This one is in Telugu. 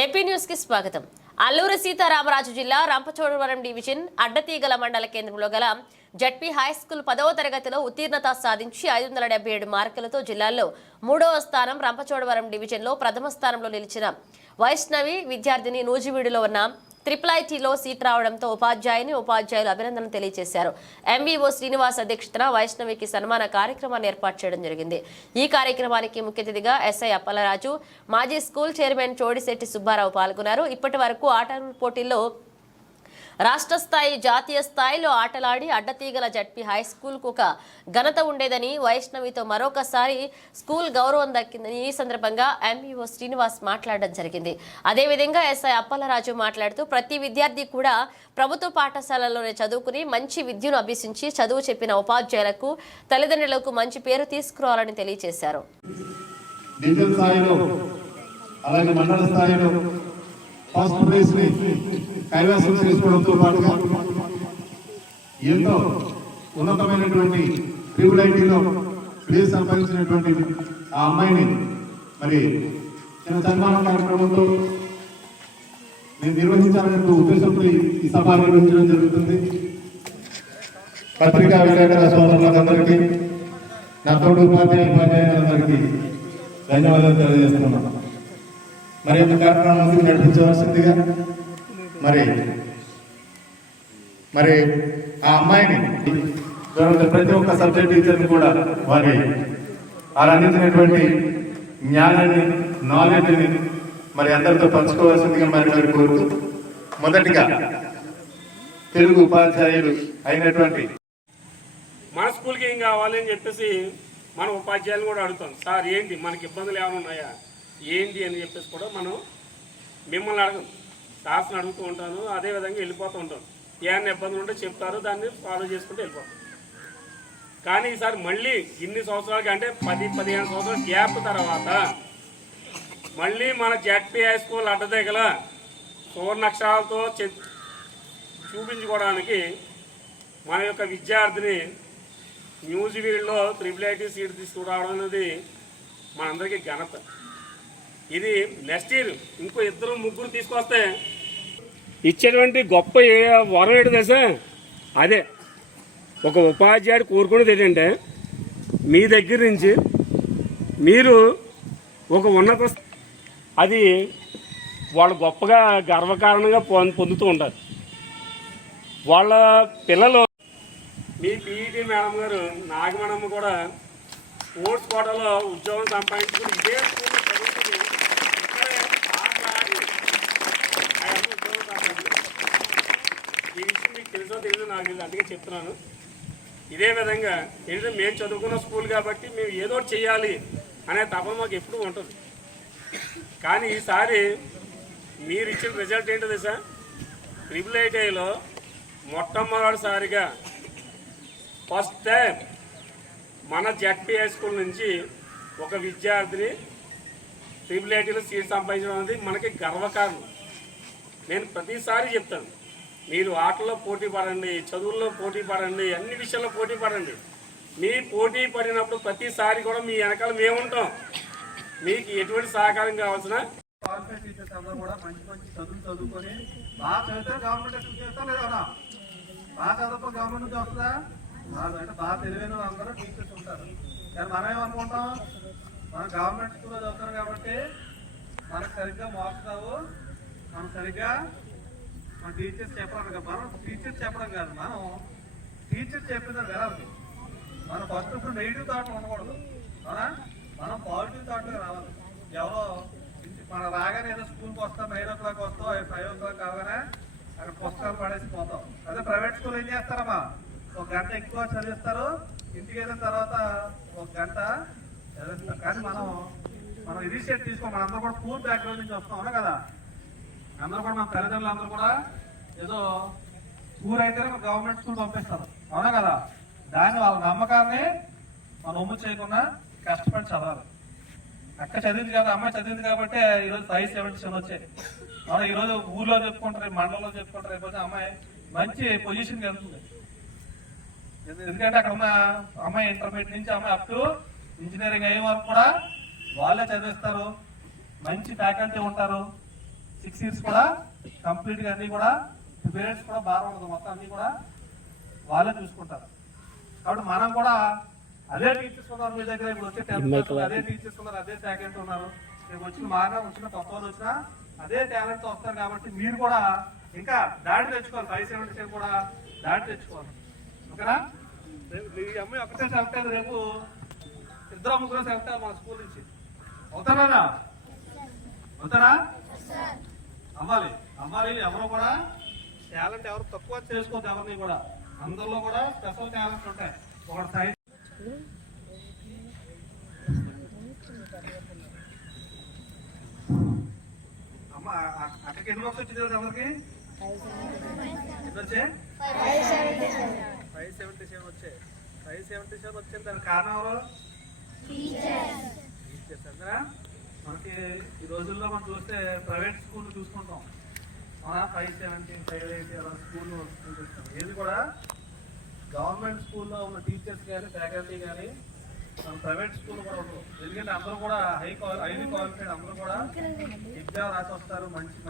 ఏపీ న్యూస్ కి స్వాగతం. అల్లూరి సీతారామరాజు జిల్లా రంపచోడవరం డివిజన్ అడ్డతీగల మండల కేంద్రంలో గల జడ్పీ హై స్కూల్ 10వ తరగతిలో ఉత్తీర్ణత సాధించి 577 మార్కులతో జిల్లాలో 3వ స్థానం, రంపచోడవరం డివిజన్లో ప్రథమ స్థానంలో నిలిచిన వైష్ణవి విద్యార్థిని నూజివీడులో ఉన్న IIITలో సీట్ రావడంతో ఉపాధ్యాయులు అభినందనలు తెలియజేశారు. ఎంవీఓ శ్రీనివాస్ అధ్యక్షతన వైష్ణవికి సన్మాన కార్యక్రమాన్ని ఏర్పాటు చేయడం జరిగింది. ఈ కార్యక్రమానికి ముఖ్య అతిథిగా ఎస్ఐ అప్పలరాజు, మాజీ స్కూల్ చైర్మన్ చోడిశెట్టి సుబ్బారావు పాల్గొన్నారు. ఇప్పటి వరకు ఆట పోటీల్లో రాష్ట్ర స్థాయి, జాతీయ స్థాయిలో ఆటలాడి అడ్డతీగల జడ్పీ హై స్కూల్ కు ఒక ఘనత ఉండేదని, వైష్ణవితో మరొకసారి స్కూల్ గౌరవం దక్కిందని ఈ సందర్భంగా ఎంఈఓ శ్రీనివాస్ మాట్లాడడం జరిగింది. అదేవిధంగా ఎస్ఐ అప్పలరాజు మాట్లాడుతూ ప్రతి విద్యార్థి కూడా ప్రభుత్వ పాఠశాలలోనే చదువుకుని మంచి విద్యను అభ్యసించి చదువు చెప్పిన ఉపాధ్యాయులకు, తల్లిదండ్రులకు మంచి పేరు తీసుకురావాలని తెలియజేశారు. ఫస్ట్ ప్లేస్ ని కైవసం చేసుకోవడంతో పాటుగా ఎంతో ఉన్నతమైనటువంటి IIITలో ప్లేస్ సంపాదించినటువంటి ఆ అమ్మాయిని మరి చిన్న సన్మాన కార్యక్రమంతో నేను నిర్వహించాలనే ఉద్దేశంతో ఈ సభ నిర్వహించడం జరుగుతుంది. పత్రికా విలేకరుల సోదరులందరికీ, నా తోడు ఉపాధ్యాయులందరికీ ధన్యవాదాలు తెలియజేస్తున్నాను. మరి యొక్క కార్యక్రమం నడిపించవలసిందిగా మరి ఆ అమ్మాయిని ప్రతి ఒక్క సబ్జెక్ట్ టీచర్ని కూడా వారి అందించినటువంటి జ్ఞానాన్ని, నాలెడ్జ్ని మరి అందరితో పంచుకోవాల్సిందిగా మరి కోరుతూ, మొదటిగా తెలుగు ఉపాధ్యాయులు అయినటువంటి మన స్కూల్కి ఏం కావాలి అని చెప్పేసి మన ఉపాధ్యాయులు కూడా అడుగుతాం. సార్ ఏంటి మనకి ఇబ్బందులు ఏమైనా ఉన్నాయా ఏంటి అని చెప్పేసి కూడా మనం మిమ్మల్ని అడగం, సార్స్ని అడుగుతూ ఉంటాను. అదేవిధంగా వెళ్ళిపోతూ ఉంటాం. ఏమైనా ఇబ్బందులు ఉంటే చెప్తారు, దాన్ని ఫాలో చేసుకుంటూ వెళ్ళిపోతాం. కానీ ఈసారి మళ్ళీ ఇన్ని సంవత్సరాలకి, అంటే 10-15 సంవత్సరాల గ్యాప్ తర్వాత మళ్ళీ మన జడ్పీ హై స్కూల్ అడ్డతీగల సువర్ణాక్షరాలతో చూపించుకోవడానికి మన యొక్క విద్యార్థిని న్యూజివీడ్లో IIIT సీట్ తీసుకురావడం అనేది మనందరికీ ఘనత. ఇది నెక్స్ట్ ఇయర్ ఇంకో 2-3 తీసుకొస్తే ఇచ్చేటువంటి గొప్ప వరం ఏంటి తెలుసా? అదే ఒక ఉపాధ్యాయుడు కోరుకునేది ఏంటంటే మీ దగ్గర నుంచి మీరు ఒక ఉన్నత, అది వాళ్ళు గొప్పగా గర్వకారణంగా పొందుతూ ఉంటారు. వాళ్ళ పిల్లలు, మీ పీఈటీ మేడం గారు నాగమణమ్మ కూడా స్పోర్ట్స్ కోటాలో ఉద్యోగం సంపాదించుకుని ఇదే స్కూల్లో చదువుకుని ఇక్కడే ఆటలాడి ఆయన ఉద్యోగం సంపాదించారు. ఈ విషయం మీకు తెలుసో తెలియదు నాకు తెలియదు, అందుకే చెప్తున్నాను. ఇదే విధంగా ఏంటంటే మేము చదువుకున్న స్కూల్ కాబట్టి మేము ఏదో చేయాలి అనే తపన మాకు ఎప్పుడూ ఉంటుంది. కానీ ఈసారి మీరు ఇచ్చిన రిజల్ట్ ఏంటో తెలుసా? IIITలో మొట్టమొదటిసారిగా ఫస్ట్ టైం మన జడ్పీ హై స్కూల్ నుంచి ఒక విద్యార్థిని IIITలో సీట్ సంపాదించడం అనేది మనకి గర్వకారణం. నేను ప్రతిసారి చెప్తాను, మీరు ఆటల్లో పోటీ పడండి, చదువుల్లో పోటీ పడండి, అన్ని విషయాల్లో పోటీ పడండి. మీ పోటీ పడినప్పుడు ప్రతిసారి కూడా మీ వెనకాల మేముంటాం. మీకు ఎటువంటి సహకారం కావాల్సిన టీచర్స్ అందరూ కూడా మంచి చదువులు చదువుకొని బాగా చదివితే గవర్నమెంట్ చేస్తా లేదా? బాగా చదువుకో గవర్నమెంట్ నుంచి వస్తుందా? అంటే బాగా తెలివైన అందరూ టీచర్స్ ఉంటారు. కానీ మనం ఏమనుకుంటాం, మనం గవర్నమెంట్ స్కూల్లో చదువుతాం కాబట్టి మనకు సరిగ్గా మార్క్స్ రావు, మనం సరిగ్గా మన టీచర్స్ చెప్పడం కాదు, మనం టీచర్స్ చెప్పడం కాదు, మనం టీచర్స్ చెప్పేది వెళ్ళాలి. మనం ఫస్ట్ ఇప్పుడు నెగిటివ్ థాట్లు ఉండకూడదు, అవునా? మనం పాజిటివ్ థాట్లోకి రావాలి. ఎవరో మన రాగానే ఏదో స్కూల్కి వస్తాం, 9 o'clock వస్తాం, 5 o'clock కాగానే అక్కడ పుస్తకాలు పడేసి పోతాం. అదే ప్రైవేట్ స్కూల్ ఏం చేస్తారమ్మా, 1 గంట ఎక్కువ చదివిస్తారు, ఇంటికి వెళ్ళిన తర్వాత 1 గంట చదివిస్తారు. కానీ మనం ఇనిషియేట్ తీసుకోం. మనందరూ కూడా పూర్ బ్యాక్గ్రౌండ్ నుంచి వస్తాం, అవునా కదా? అందరూ కూడా మన తల్లిదండ్రులు అందరూ కూడా ఏదో పూర్ అయితేనే మన గవర్నమెంట్ స్కూల్ పంపిస్తారు, అవునా కదా? దాన్ని వాళ్ళ నమ్మకాన్ని మనం ఒమ్ము చేయకుండా కష్టపడి చదవాలి. అక్క చదివింది కదా, అమ్మాయి చదివింది కాబట్టి ఈరోజు 577 వచ్చాయి. మనం ఈరోజు ఊర్లో చెప్పుకుంటారు, మండలంలో చెప్పుకుంటారు, అయిపోతే అమ్మాయి మంచి పొజిషన్కి వెళ్తుంది. ఎందుకంటే అక్కడ ఉన్న అమ్మాయి ఇంటర్మీడియట్ నుంచి అమ్మాయి అప్ టు ఇంజనీరింగ్ అయ్యే వరకు కూడా వాళ్ళే చదివిస్తారు, మంచి ఫ్యాకల్టీ ఉంటారు. 6 years కూడా కంప్లీట్గా అన్నీ కూడా పేరెంట్స్ కూడా భారం ఉండదు, మొత్తం అన్నీ కూడా వాళ్ళే చూసుకుంటారు. కాబట్టి మనం కూడా అదే టీచర్స్ ఉన్నారు మీ దగ్గర, ఇప్పుడు వచ్చే 10th క్లాస్ అదే టీచర్స్ ఉన్నారు, అదే ఫ్యాకల్టీ ఉన్నారు, రేపు వచ్చిన మాగా వచ్చిన కొత్త వాళ్ళు వచ్చినా అదే టాలెంట్ తో వస్తారు. కాబట్టి మీరు కూడా ఇంకా దాడి తెచ్చుకోవాలి, 577 కూడా దాడి తెచ్చుకోవాలి. ఓకేనా? రేపు ఈ అమ్మాయి ఒకటే సెలెక్ట్ అయ్యింది, రేపు 2-3 సెలెక్ట్ అయ్యారు మన స్కూల్ నుంచి. అవుతారా? అవుతారా? అవ్వాలి. అవ్వాలి. ఎవరు కూడా టాలెంట్ ఎవరు తక్కువ చేసుకోవద్దు, ఎవరిని కూడా అందరిలో కూడా స్పెషల్ టాలెంట్స్ ఉంటాయి. ఒకటి సైన్స్ అమ్మ అక్కడికి ఎన్ని మార్క్స్ వచ్చింది ఎవరికి? ఎన్ని వచ్చాయి? 577 వచ్చాయి. 577 వచ్చింది. దానికి కారణం ఎవరు? టీచర్స్. అందరా మనకి ఈ రోజుల్లో మనం చూస్తే ప్రైవేట్ స్కూల్ చూసుకుంటాం, మన 570, 580 అలా స్కూల్ చూపిస్తాం. ఏది కూడా గవర్నమెంట్ స్కూల్లో ఉన్న టీచర్స్ కానీ ఫ్యాకల్టీ కానీ మన ప్రైవేట్ స్కూల్ కూడా ఉండవు. ఎందుకంటే అందరూ కూడా హైలీ క్వాలిఫైడ్, అందరూ కూడా ఎగ్జామ్ రాసి వస్తారు, మంచిగా